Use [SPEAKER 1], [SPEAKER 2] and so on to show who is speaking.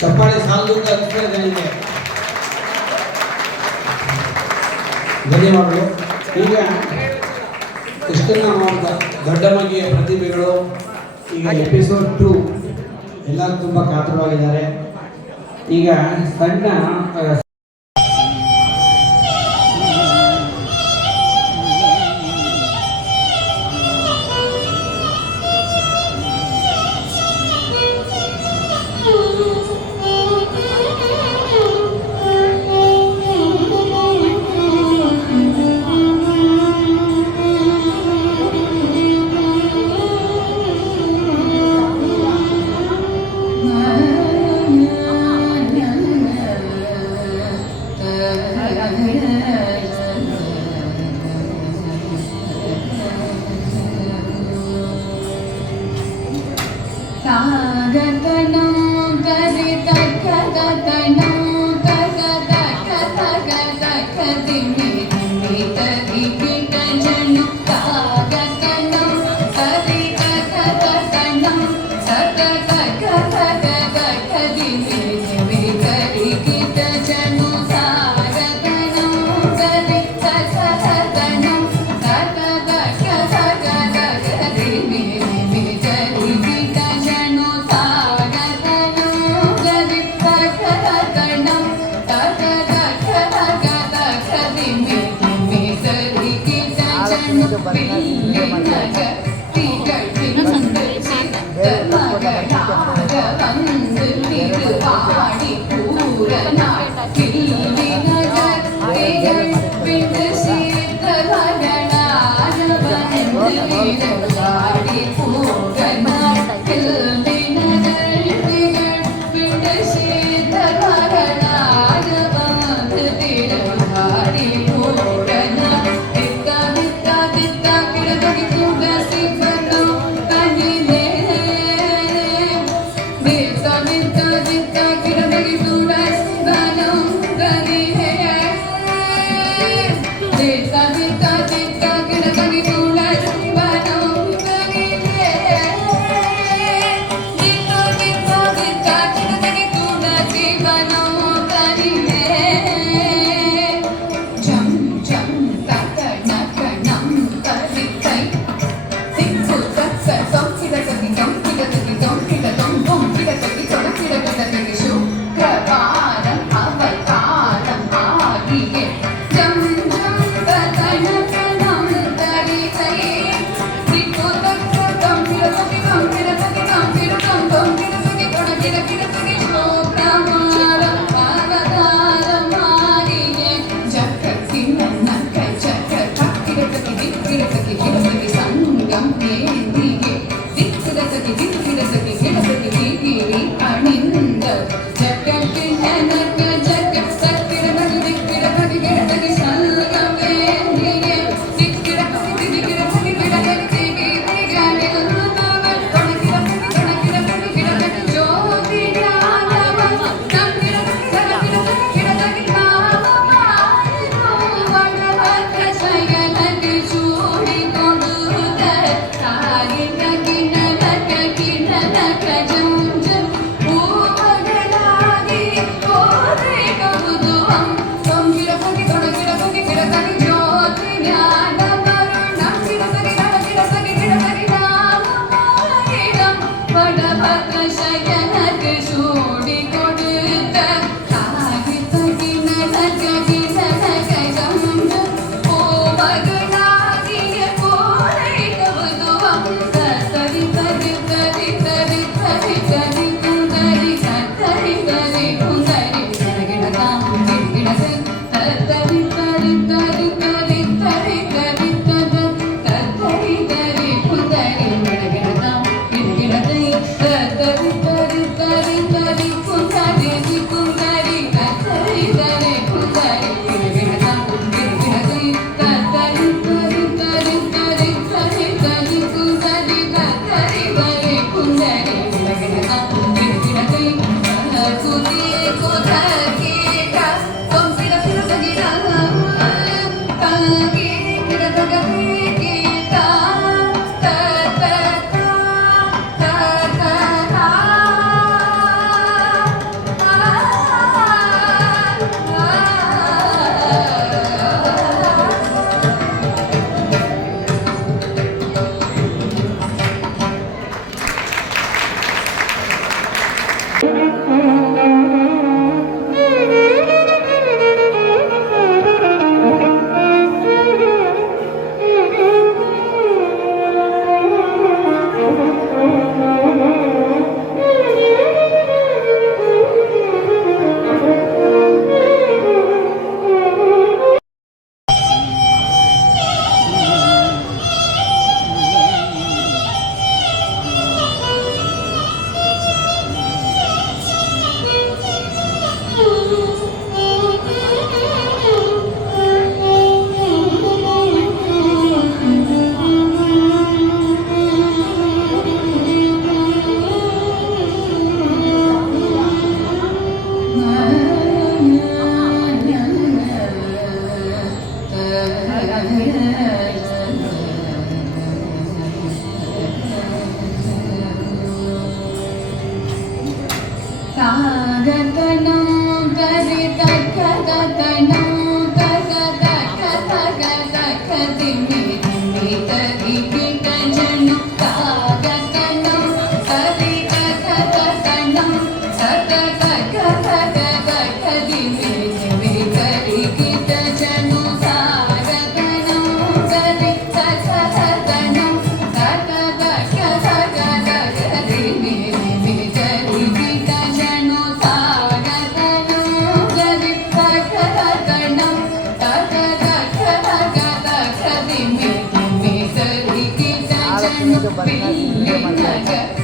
[SPEAKER 1] ಚಪ್ಪಾಳೆ ಸಾಲದು ಅಂತ ಅನಿಸ್ತಾ ಇದೆ ಧನ್ಯವಾದಗಳು. ಈಗ ಇಷ್ಟನ್ನು ದೊಡ್ಡ ಮಗಿಯ ಪ್ರತಿಭೆಗಳು ಈಗ ಎಪಿಸೋಡ್ ಟು ಎಲ್ಲರೂ ತುಂಬ ಕಾತುರವಾಗಿದ್ದಾರೆ. ಈಗ ಸಣ್ಣ தாகதனம் கதி தக்கதனம் Barangay. தாகதனம் curry தக்கதனம் and the